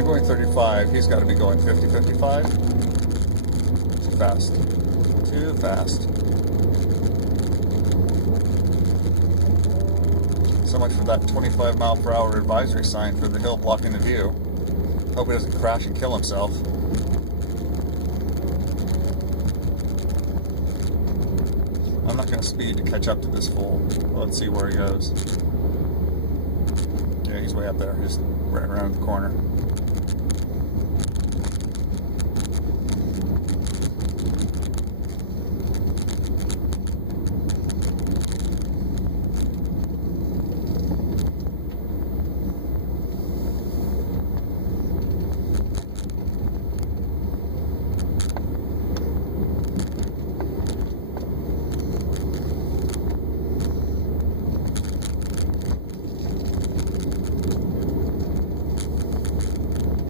I'm going 35. He's got to be going 50, 55. Too fast. Too fast. So much for that 25 mile per hour advisory sign for the hill blocking the view. Hope he doesn't crash and kill himself. I'm not going to speed to catch up to this fool. Let's see where he goes. Yeah, he's way up there, just right around the corner.